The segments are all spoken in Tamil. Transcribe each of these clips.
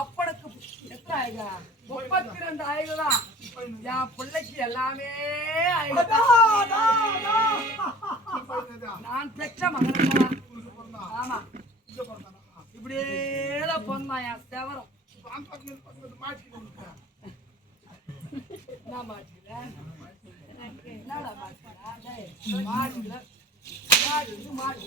அப்பனுக்கு எத்தனை ஆயுதா 32 ஆயுதம் என் பிள்ளைக்கு எல்லாமே நான் பெற்ற மகன் ஆமா இப்படியேதான் பொண்ணா என் சேவரம் நான் மாட்டிக்கிறேன் என்னடா மாட்டிக்கிறேன் மாட்டிக்கல மாட்டி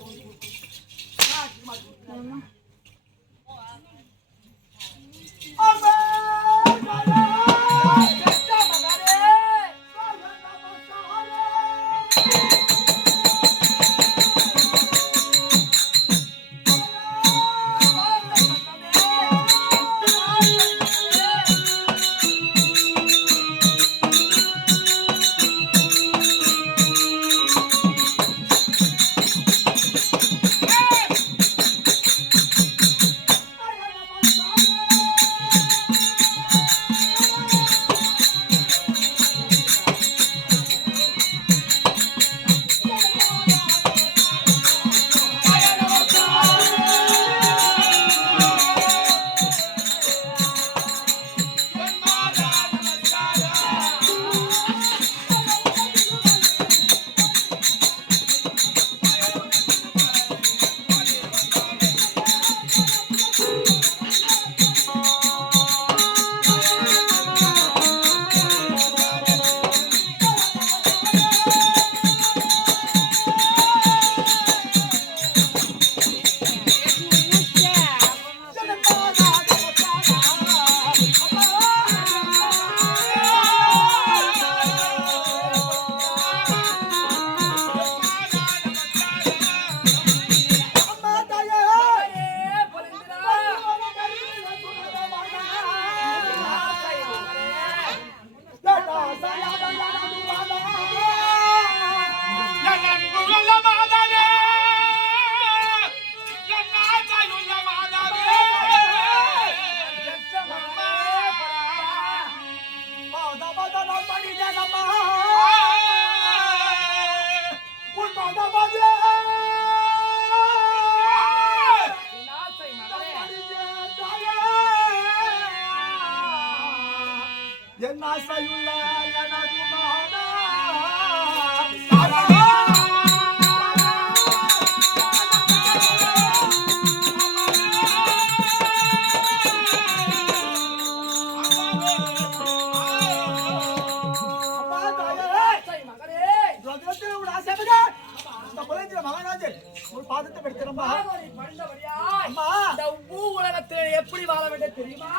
அந்த புலஞ்சிர மகாராஜர் ஒரு பாதத்தை படுத்துறமா அம்மா இந்த உலகத்தில் எப்படி வாழ வேண்டும் தெரியுமா?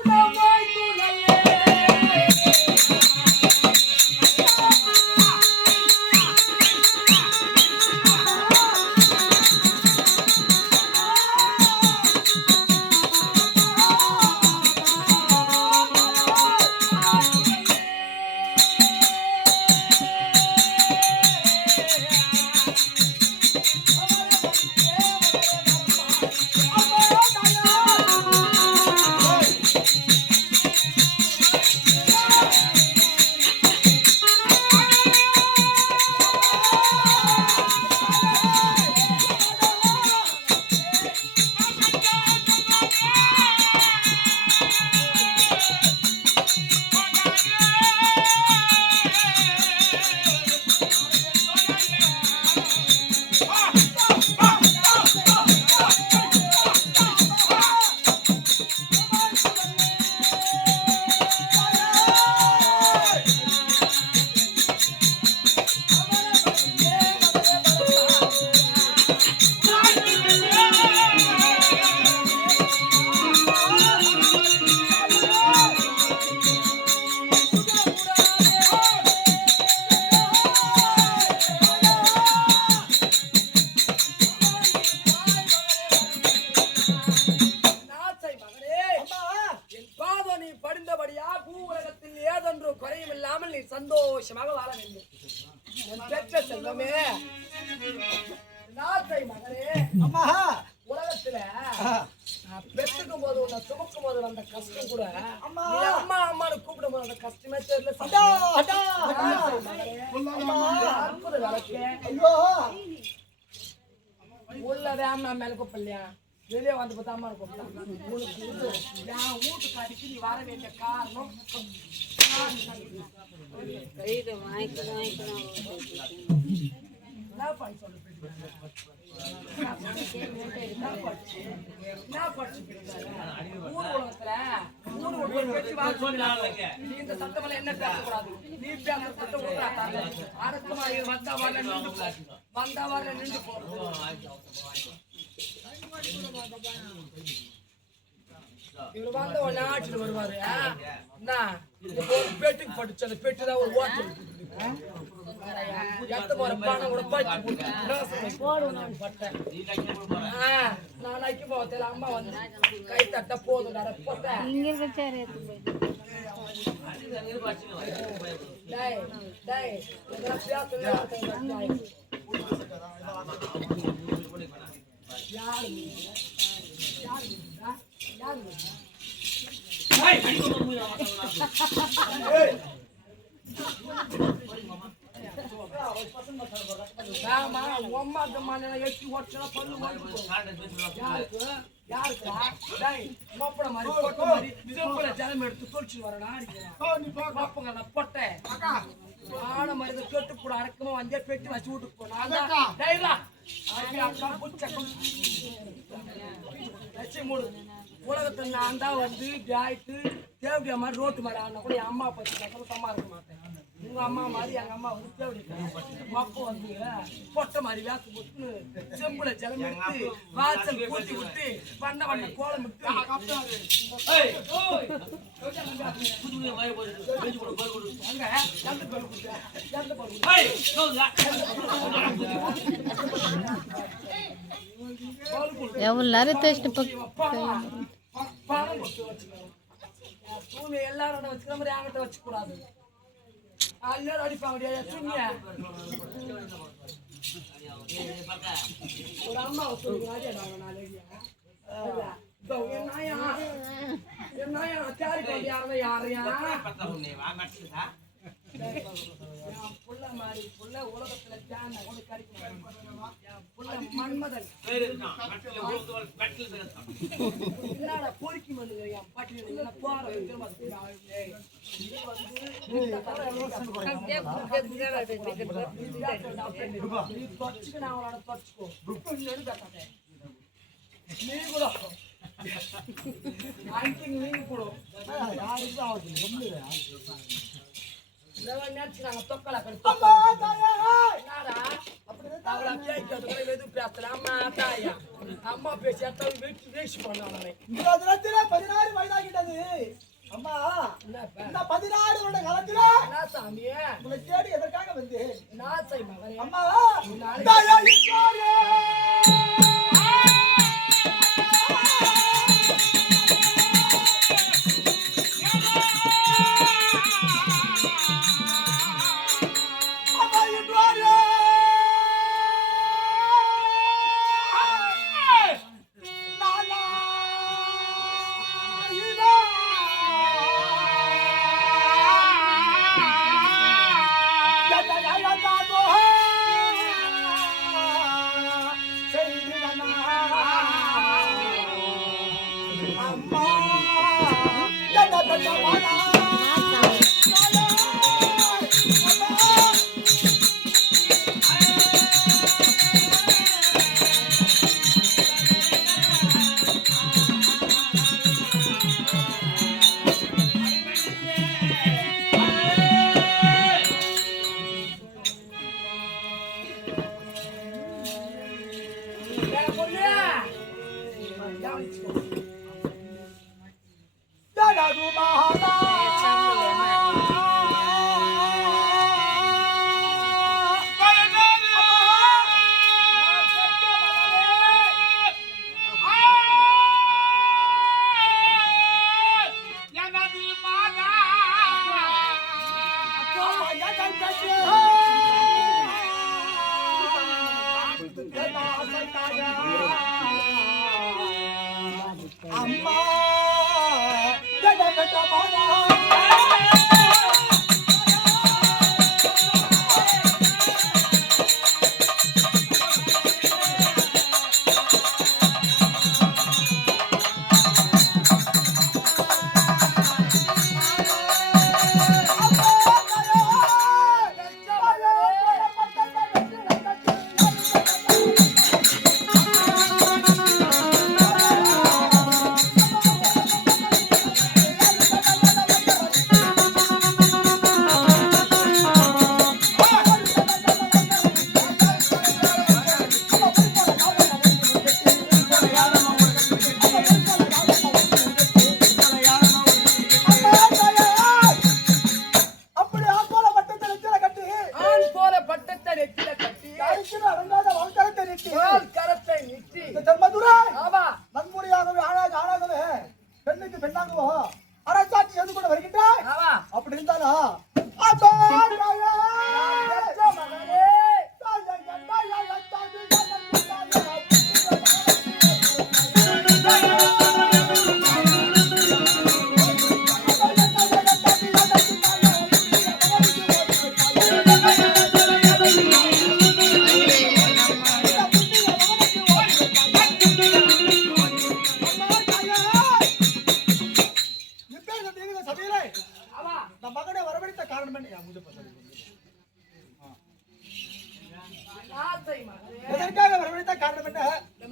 உலகாய் துணையே சந்தோஷமாக வாழ வேண்டும். என் பெற்ற செல்வமே, நாட்டை மகனே, அம்மா உலகத்துல பெற்றுக்கும் போது உன்னை சுமக்கும் போது வந்த கஷ்டம் கூட அம்மா அம்மா அம்மானு கூப்பிடும் போது அந்த கஷ்டமே தெரியல. அற்புத வழக்கு உள்ள வேமா மேல கூப்பிடலையா, வெளியே வந்து பார்த்தா அம்மா கூப்பிட்டான். உனக்கு என் வீட்டுக்கு அடிச்சு நீ வர வேண்டிய காரணம் இந்த சத்தமெல்லாம் என்ன பேசக்கூடாது, நீ பேச சத்தம் அடக்கமா வந்தா வரல நின்று போறோம். இவரு வந்த ஒரு நாட்டுல வருவாரு. பெட்டுக்கு பட்டுச்சு, அந்த பெட்டு தான் ஒரு ஓட்டல் எத்த போற பணம் கூட பட்டு பட்டேன். நான் நைக்கு போகல, அம்மா வந்து கை தட்ட போதும் போட்டேன். ஜலம் எடுத்து தொழிச்சு வரணும் பொட்டை ஆன மாதிரி தொட்டு கூட அடக்கமா வந்தே பெட்டி வச்சு வீட்டுக்கு போனா உலகத்துல நான் தான் வந்து ஆயிட்டு தேவடியா மாதிரி ரோட்டு மாதிரி ஆனா கூட என் அம்மா பத்தி சம்மா இருக்க மாட்டேன். உங்க அம்மா மாதிரி எங்க அம்மா வந்து தேவடி அப்போ வந்து பொட்டை மாதிரி வேத்து போட்டு செம்புல ஜலம் எடுத்து வாசல் கூட்டி விட்டு பண்ண பண்ண கோலம் விட்டு எல்லாரும் தூணி எல்லாரும் வச்சுக்கிற மாதிரி என்கிட்ட வச்சு கூடாது. எல்லாரும் அடிப்பாங்க ஒரு அம்மா புள்ள மாதிரி புள்ள உலகத்துல மன்மதன் பொறுக்கி மண்ணுங்க பட்டியல் போற நீ கூட நீங்க கூட தொக்கலா கேட்கறதுக்கு எதுவும் பேசல அம்மா தாயா அம்மா பேசி எத்தாவது வேஸ்ட் பண்ணானே இந்த தினத்திலே 16 வயதாகிட்டது அம்மா. இந்த 16 வருட காலத்துல என்ன சாமி உங்களை தேடி எதற்காக வந்து நான் செய் மகனே அம்மா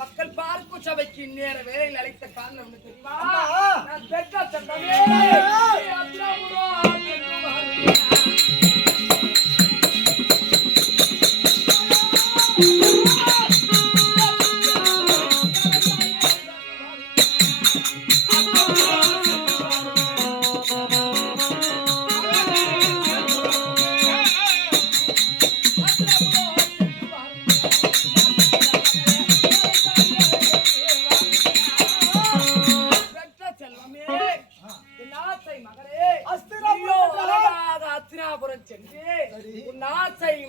மக்கள் பார்க்கும் சபைக்கு நேர வேலையில் அழைத்த காரணம் தெரியுமா? நான் பெற்ற சட்டமே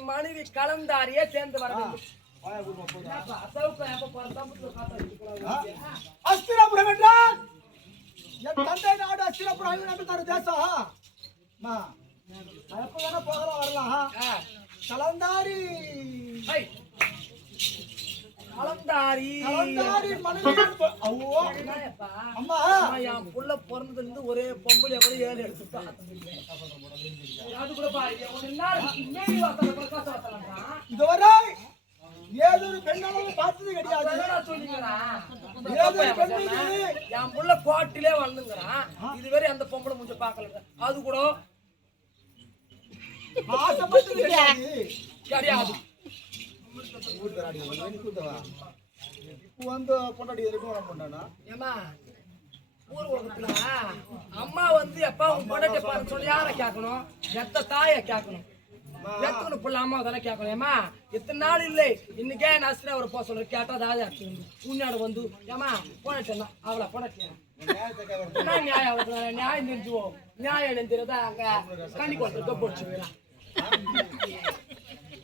மனைவி கலந்தாரியே சேர்ந்து வர அஸ்திராபுரம் என்றால் என் தந்தை நாடு அஸ்திராபுரம் தேசம் எப்ப வேணா போகலாம் வரலாம். கலந்தாரி கலந்தாரி அம்மா என் புள்ள பிறந்ததுல இருந்து ஒரே பொம்பளை கூட 7 எடுத்து அது கூட இதுவரை ஏதொரு பெண்ணாலும் பார்த்தது கிடையாது. என் புள்ள கோட்டிலே வளர்ந்துங்கிறான். இதுவரை அந்த பொம்பளை முடிஞ்ச பாக்கல. அது கூட ஆசைப்பட்டது கிடையாது. இப்போ வந்து பொண்டாட்டி இருக்கும் பண்ணா ஏமா ஊர் உலகத்துல அம்மா வந்து எப்ப உன் பொண்டாட்டி பாரு சொல்லி யாரை கேட்கணும் எத்த தாயை கேட்கணும் எத்தனை புள்ள அம்மா தானே கேட்கணும் ஏமா இத்தனை நாள் இல்லை இன்னைக்கே நர்சரி அவரை போக சொல்ற கேட்டா அதாவது உன்னோட வந்து ஏமா போனட்டா அவளை போனட்டியா என்ன நியாயம் நியாயம் தெரிஞ்சுவோம் நியாயம் தெரிஞ்சதா அங்க கண்ணி கொண்டு போச்சு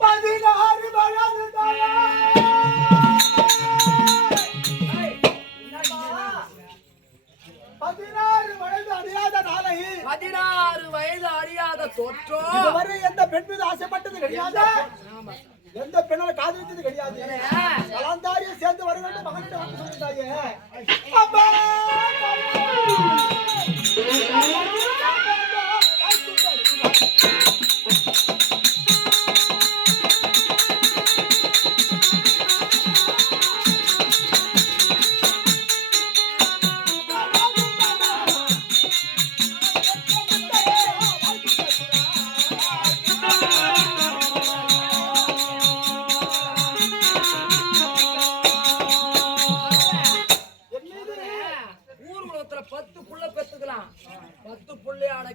16 வயது தாயா 16 வயது அறியாத நாளை 16 வயது அறியாத தோற்றம் இதுவரை எந்த பெண் மீது ஆசைப்பட்டது கிடையாது எந்த பெண்ணால காதலிச்சது கிடையாது கலந்தாரியை சேர்ந்து வர வேண்டும் மகன்கிட்ட வந்து சொல்லிட்டாயே அப்பா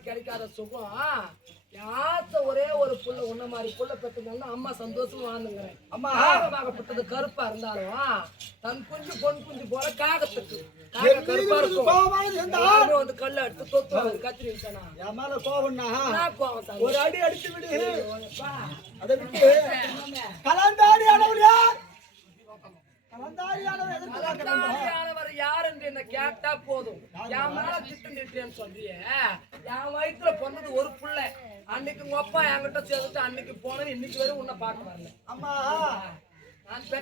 கிடைக்காத சுகம் ஒரே ஒரு புள்ள உன்ன மாதிரி புள்ள பெற்றுக்கணும் அம்மா சந்தோஷமா வாழ்ந்துங்கிறேன் அம்மா ஆகப்பட்டது கருப்பா இருந்தாலும் தன் குஞ்சு பொன் குஞ்சு போல காகத்துக்கு கருப்பா இருக்கும் வந்து கல்ல எடுத்து தொத்து கத்திரி வச்சானா என் மேல கோவம்னா கோவம் ஒரு அடி அடிச்சு விடு அதை விட்டு கலந்தாரி அளவு யார் கலந்தாரியானவர் யார் என்று என்ன கேட்டா போதும் என் மேல திட்டேன்னு சொல்றிய என் வயிற்றுல பொண்ணது ஒரு புள்ள அன்னைக்கு உங்க அப்பா என்கிட்ட சேர்ந்துட்டு அன்னைக்கு போனது இன்னைக்கு வரை உன்னை பார்க்க வரல அம்மா நான்